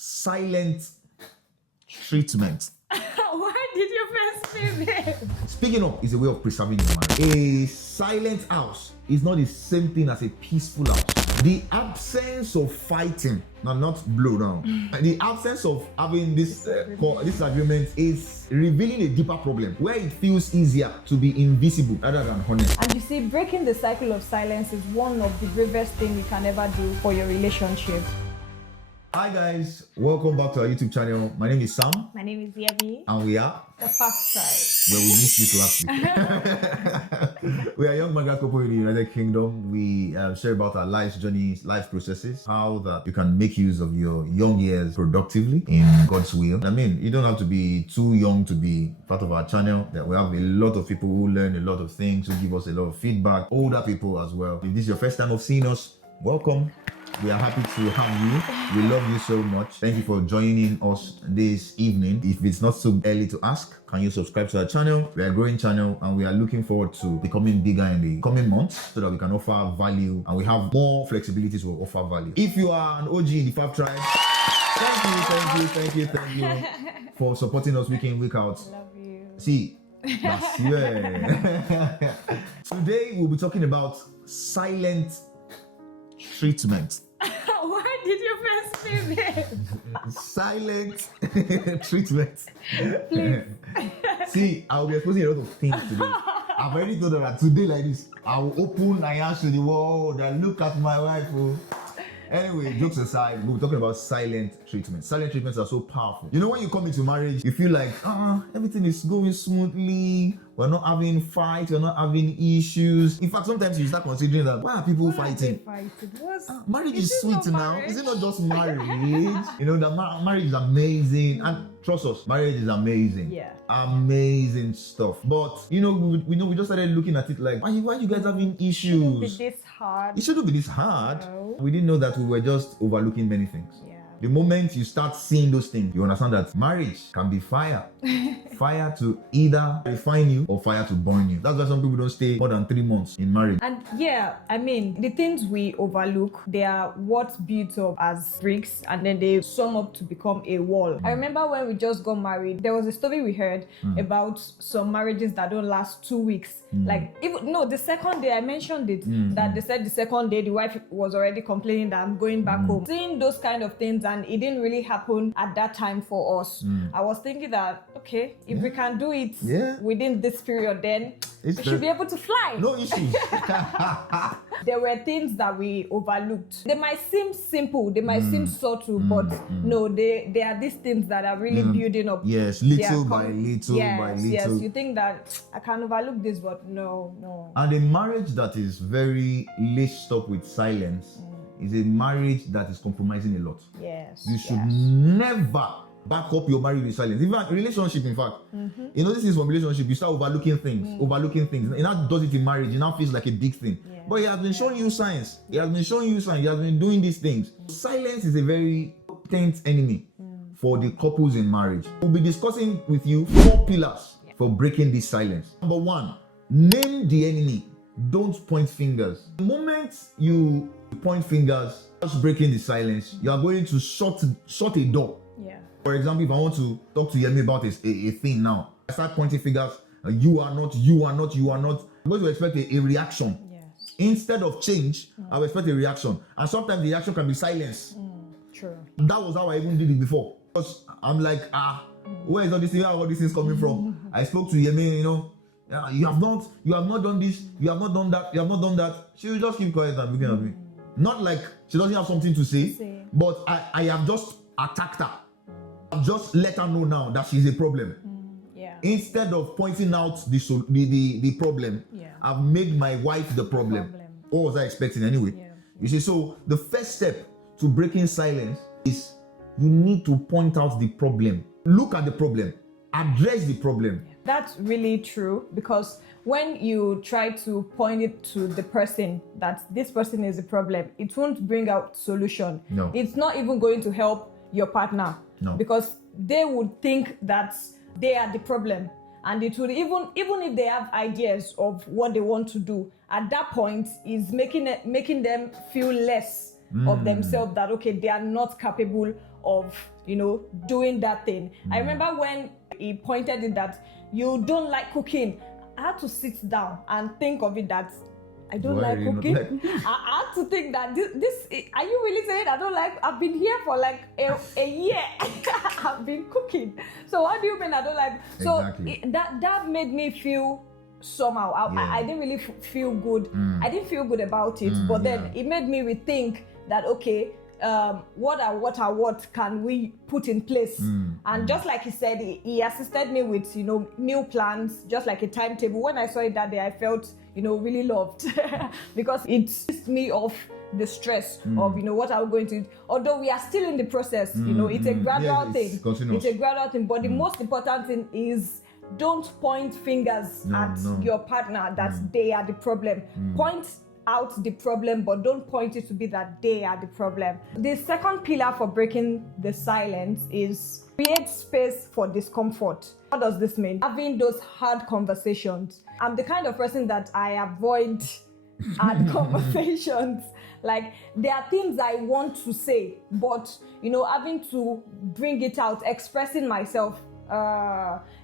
silent treatment. Why did you first say that? Speaking of is a way of preserving your marriage. A silent house is not the same thing as a peaceful house. The absence of fighting, not blow down. The absence of having this agreement is revealing a deeper problem where it feels easier to be invisible rather than honest. And you see, breaking the cycle of silence is one of the bravest things you can ever do for your relationship. Hi guys, welcome back to our YouTube channel. My name is Sam. My name is Yemi. And we are The Fast Side. Well, we missed this last week. We are a young married couple in the United Kingdom. We share about our life's journeys, life processes, how that you can make use of your young years productively in God's will. I mean, you don't have to be too young to be part of our channel. That we have a lot of people who learn a lot of things, who give us a lot of feedback, older people as well. If this is your first time of seeing us, welcome. We are happy to have you. We love you so much. Thank you for joining us this evening. If it's not so early to ask, can you subscribe to our channel? We are a growing channel and we are looking forward to becoming bigger in the coming months so that we can offer value and we have more flexibility to offer value. If you are an OG in the Fab Tribe, thank you for supporting us week in, week out. Love you. See, that's yeah. Today we'll be talking about silent treatment. Why did you first say that? Silent treatment. Please. See, I'll be exposing a lot of things today. I've already told her that today like this, I will open my hands to the world and look at my wife. Oh. Anyway, jokes aside, we'll be talking about silent treatment. Silent treatments are so powerful. You know, when you come into marriage, you feel like, everything is going smoothly. We're not having fights. We're not having issues. In fact, sometimes you start considering that, why are people fighting? Marriage is sweet now. Is it not just marriage? You know, that marriage is amazing. And trust us, marriage is amazing. Yeah. Amazing stuff. But, you know, we just started looking at it like, why you guys having issues? Shouldn't be this hard. It shouldn't be this hard. No. We didn't know that we were just overlooking many things. Yeah. The moment you start seeing those things, you understand that marriage can be fire. Fire to either refine you or fire to burn you. That's why some people don't stay more than 3 months in marriage. And yeah, I mean, the things we overlook, they are what's built up as bricks and then they sum up to become a wall. I remember when we just got married, there was a story we heard about some marriages that don't last 2 weeks. Like, the second day I mentioned it, that they said the second day the wife was already complaining that I'm going back home. Seeing those kind of things, and it didn't really happen at that time for us. I was thinking that, okay, if we can do it within this period, then we should be able to fly. No issues. There were things that we overlooked. They might seem simple, they might seem subtle, but no, they are these things that are really building up. Yes, little by little by little. Yes, you think that I can overlook this, but no. And a marriage that is very laced up with silence is a marriage that is compromising a lot. Yes. You should never back up your marriage with silence. Even relationship, in fact. You know, this is from relationship. You start overlooking things. And that does it in marriage. It now feels like a big thing. Yeah. But he has been showing you signs. He has been doing these things. Silence is a very potent enemy for the couples in marriage. We'll be discussing with you 4 pillars for breaking this silence. Number 1, name the enemy. Don't point fingers. The moment you point fingers, just breaking the silence, you are going to shut a door. Yeah. For example, if I want to talk to Yemi about a thing now, I start pointing fingers, you are not. I'm going to expect a reaction. Yes. Instead of change, I will expect a reaction. And sometimes the reaction can be silence. True. That was how I even did it before. Because I'm like, where is all this thing? Where are all these things coming from? I spoke to Yemi, you know, you have not done this, you have not done that. She will just keep quiet and looking at me. Not like she doesn't have something to say, but I have just attacked her. I've just let her know now that she's a problem. Instead of pointing out the problem, I've made my wife the problem. What was I expecting anyway? You see, so the first step to breaking silence is you need to point out the problem. Look at the problem. Address the problem. That's really true, because when you try to point it to the person that this person is a problem, it won't bring out solution. No. It's not even going to help your partner. No. Because they would think that they are the problem, and it would even if they have ideas of what they want to do, at that point is making them feel less of themselves, that okay, they are not capable of, doing that thing. I remember when he pointed it that you don't like cooking. I had to sit down and think of it that I don't Why like are you not cooking. like- I had to think that this are you really saying I don't like? I've been here for like a year. I've been cooking. So what do you mean I don't like? So Exactly. that made me feel somehow. I didn't really feel good. I didn't feel good about it. But then it made me rethink that okay, what can we put in place? And just like he said, he assisted me with meal plans, just like a timetable. When I saw it that day, I felt really loved because it pissed me off the stress of what are we going to eat. Although we are still in the process, it's a gradual thing. Continuous. It's a gradual thing. But the most important thing is don't point fingers at your partner that they are the problem. Point out the problem, but don't point it to be that they are the problem. The second pillar for breaking the silence is create space for discomfort. What does this mean? Having those hard conversations. I'm the kind of person that I avoid hard conversations. Like there are things I want to say, but having to bring it out, expressing myself,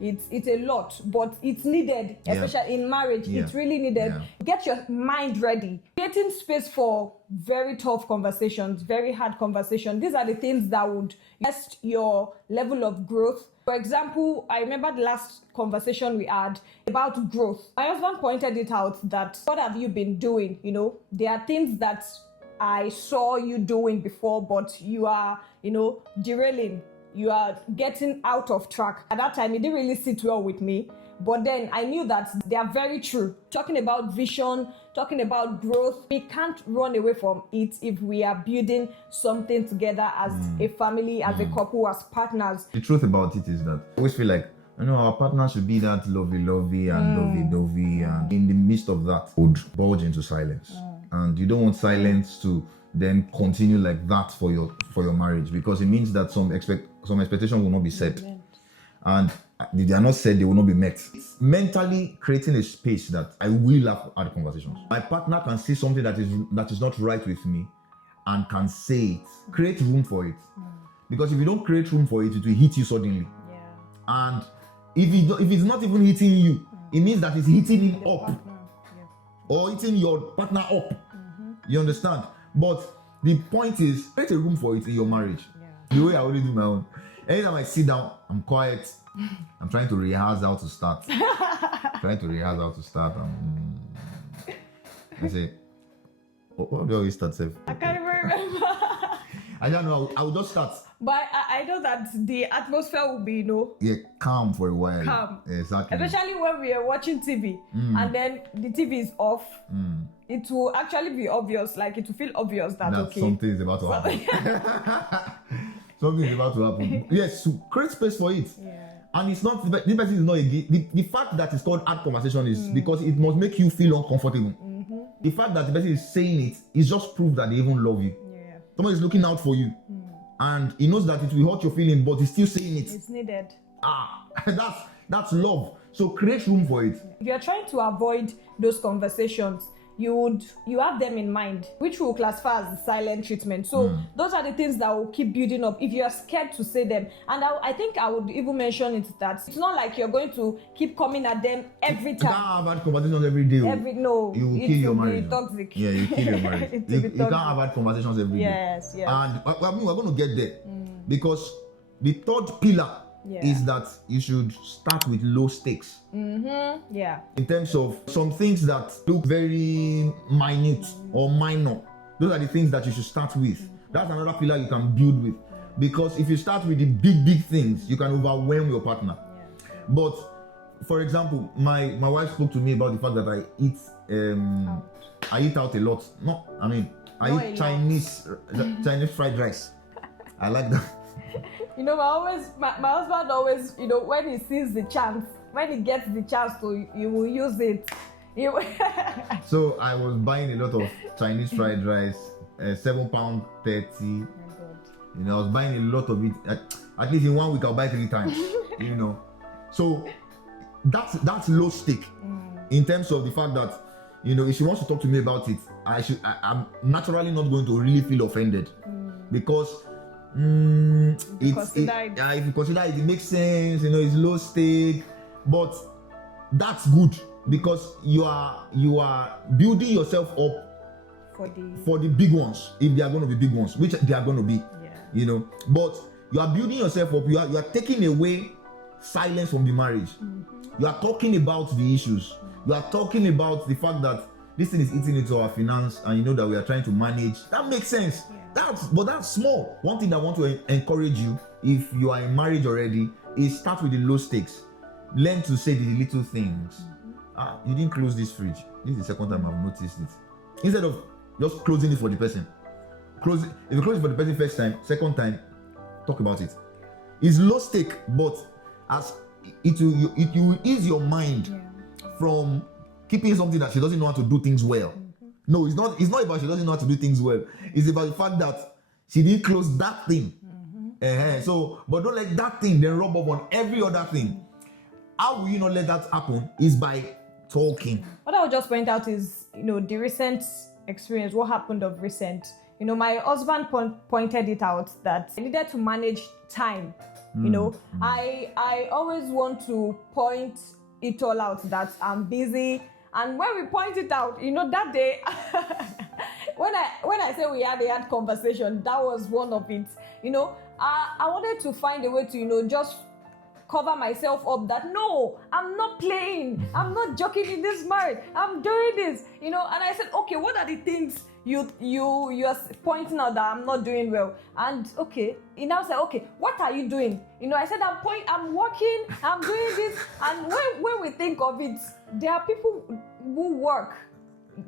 it's a lot, but it's needed, especially in marriage. It's really needed. Get your mind ready. Creating space for very tough conversations, very hard conversations. These are the things that would test your level of growth. For example, I remember the last conversation we had about growth. My husband pointed it out that what have you been doing? There are things that I saw you doing before, but you are, derailing. You are getting out of track. At that time, it didn't really sit well with me. But then I knew that they are very true. Talking about vision, talking about growth, we can't run away from it if we are building something together as a family, as a couple, as partners. The truth about it is that I always feel like our partner should be that lovey and lovey, and in the midst of that would bulge into silence. And you don't want silence to then continue like that for your marriage, because it means that some expectation will not be set, and if they are not said, they will not be met. It's mentally creating a space that I will have hard conversations. My partner can see something that is not right with me and can say it. Create room for it, because if you don't create room for it, it will hit you suddenly. And if it's not even hitting you, it means that it's hitting him up, or hitting your partner up. You understand? But the point is, create a room for it in your marriage. The way I already do my own. Anytime I sit down, I'm quiet. I'm trying to rehearse how to start. I say, what do I always start, Seth? I can't even remember. I don't know. I will just start. But I know that the atmosphere will be, calm for a while. Calm. Exactly. Especially when we are watching TV and then the TV is off. It will actually be obvious, like it will feel obvious that okay, something is about to happen. Something is about to happen. Yes, so create space for it. And it's not, the person is not the fact that it's called hard conversation is because it must make you feel uncomfortable. The fact that the person is saying it is just proof that they even love you. Someone is looking out for you. And he knows that it will hurt your feeling, but he's still saying it. It's needed. That's love. So create room for it. If you're trying to avoid those conversations, you have them in mind, which will classify as silent treatment. So those are the things that will keep building up if you are scared to say them. And I think I would even mention it that it's not like you're going to keep coming at them every time. You can't have hard conversations every day. No, you will kill your marriage. Toxic. Yeah, you kill your marriage. you can't have hard conversations every day. Yes. And we're going to get there because the third pillar is that you should start with low stakes. In terms of some things that look very minute or minor, those are the things that you should start with. That's another pillar you can build with, because if you start with the big things, you can overwhelm your partner. But for example, my wife spoke to me about the fact that I eat out a lot. I eat Chinese fried rice. I like that. My husband always, when he sees the chance, when he gets the chance to, he will use it. So I was buying a lot of Chinese fried rice, £7.30. I was buying a lot of it. At least in 1 week, I'll buy 3 times. So that's low stake in terms of the fact that if she wants to talk to me about it, I'm naturally not going to really feel offended because If you consider it makes sense, it's low stake, but that's good because you are building yourself up for the big ones, if they are going to be big ones, which they are going to be. But you are building yourself up. You are taking away silence from the marriage. You are talking about the issues. You are talking about the fact that this thing is eating into our finance, and you know that we are trying to manage. That makes sense. That's small. One thing I want to encourage you, if you are in marriage already, is start with the low stakes. Learn to say the little things. You didn't close this fridge. This is the second time I've noticed it. Instead of just closing it for the person, close it. If you close it for the person first time, second time, talk about it. It's low stake, but as it will ease your mind from keeping something that she doesn't know how to do things well. No, it's not about she doesn't know how to do things well. It's about the fact that she didn't close that thing. But don't let that thing then rub off on every other thing. How will you not let that happen? Is by talking. What I would just point out is, the recent experience, what happened of recent. My husband pointed it out that I needed to manage time. I always want to point it all out that I'm busy. And when we point it out, that day, when I say we had a hard conversation, that was one of it. I wanted to find a way to, just cover myself up that no, I'm not playing, I'm not joking in this marriage, I'm doing this, and I said, okay, what are the things you are pointing out that I'm not doing well? And okay, he now said, okay, what are you doing? I said, I'm working, I'm doing this. And when we think of it, there are people who work,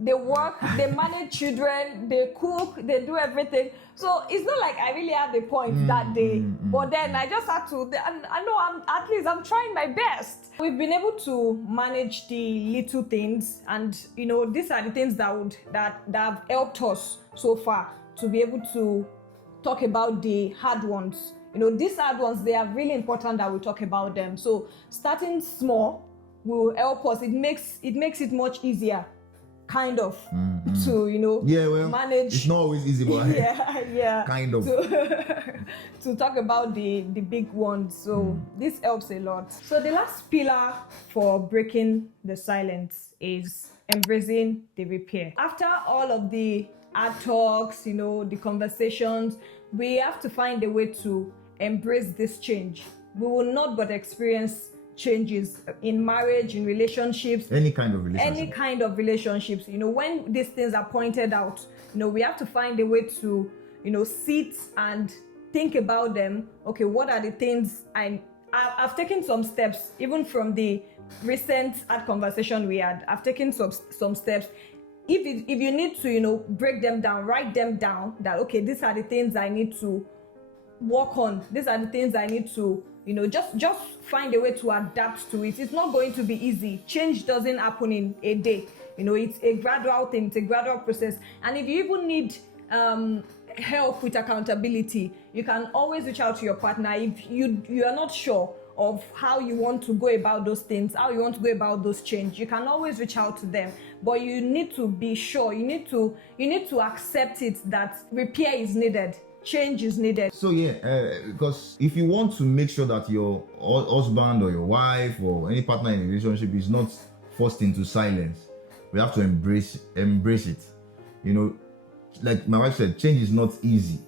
they manage children, they cook, they do everything. So it's not like I really had the point that day, but then I just had to, and I know I'm trying my best. We've been able to manage the little things, and these are the things that have helped us so far to be able to talk about the hard ones. These hard ones, they are really important that we talk about them. So starting small will help us. It makes it much easier, kind of, to manage. It's not always easy, but kind of to talk about the big ones. So this helps a lot. So the last pillar for breaking the silence is embracing the repair. After all of the hard talks, the conversations, we have to find a way to embrace this change. We will not but experience changes in marriage, in relationships, any kind of relationships. When these things are pointed out, we have to find a way to sit and think about them. Okay, what are the things I've taken some steps, even from the recent hard conversation we had. I've taken some steps. If you need to break them down, write them down, that okay, these are the things I need to work on, these are the things I need to just find a way to adapt to it. It's not going to be easy. Change doesn't happen in a day. It's a gradual thing. It's a gradual process. And if you even need help with accountability, you can always reach out to your partner. If you are not sure of how you want to go about those things, how you want to go about those change, you can always reach out to them. But you need to be sure. You need to accept it that repair is needed. Change is needed. So because if you want to make sure that your husband or your wife or any partner in a relationship is not forced into silence, we have to embrace it. Like my wife said, change is not easy,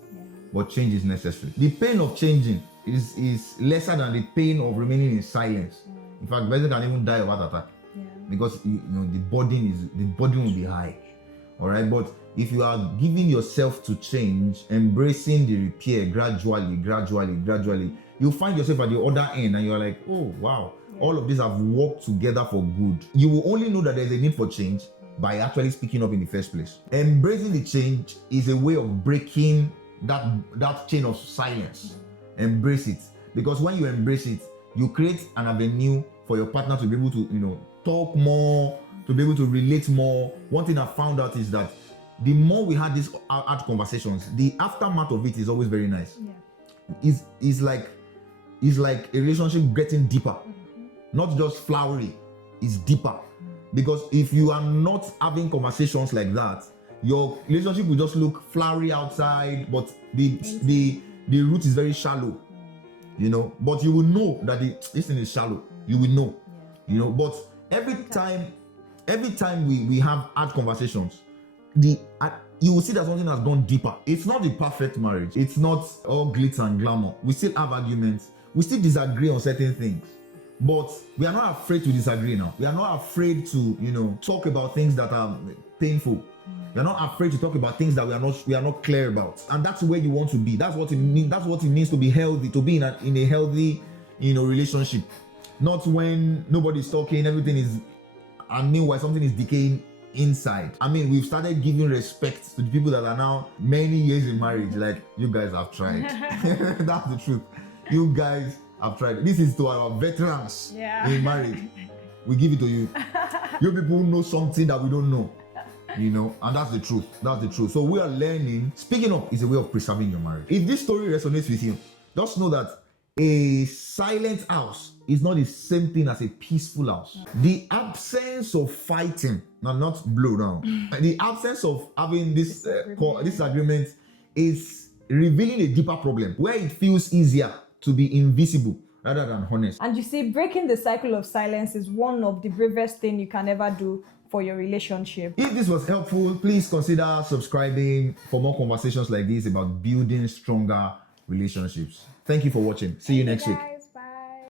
but change is necessary. The pain of changing is lesser than the pain of remaining in silence. In fact, person can even die of heart attack because the burden will be high. All right, but if you are giving yourself to change, embracing the repair gradually, you find yourself at the other end and you're like, oh, wow, all of these have worked together for good. You will only know that there's a need for change by actually speaking up in the first place. Embracing the change is a way of breaking that chain of silence. Embrace it. Because when you embrace it, you create an avenue for your partner to be able to, talk more, to be able to relate more. One thing I found out is that the more we had these hard conversations, the aftermath of it is always very nice. It's like a relationship getting deeper, not just flowery. It's deeper, because if you are not having conversations like that, your relationship will just look flowery outside, but the the root is very shallow, you know, but you will know that this thing is shallow. You will know, you know, but every time we have hard conversations, you will see that something has gone deeper. It's not the perfect marriage. It's not all glitz and glamour. We still have arguments. We still disagree on certain things. But we are not afraid to disagree now. We are not afraid to, you know, talk about things that are painful. We are not afraid to talk about things that we are not clear about. And that's where you want to be. That's what it means. That's what it means to be healthy, to be in a healthy, you know, relationship. Not when nobody's talking, everything is, and meanwhile something is decaying inside. I mean, we've started giving respect to the people that are now many years in marriage. Like, you guys have tried. That's the truth. You guys have tried. This is to our veterans in marriage. We give it to you. You people know something that we don't know. You know, and that's the truth. That's the truth. So we are learning. Speaking up is a way of preserving your marriage. If this story resonates with you, just know that a silent house is not the same thing as a peaceful house. The absence of fighting, not blow down. The absence of having this disagreement is revealing a deeper problem where it feels easier to be invisible rather than honest. And you see, breaking the cycle of silence is one of the bravest things you can ever do for your relationship. If this was helpful, please consider subscribing for more conversations like this about building stronger relationships. Thank you for watching. See you next week.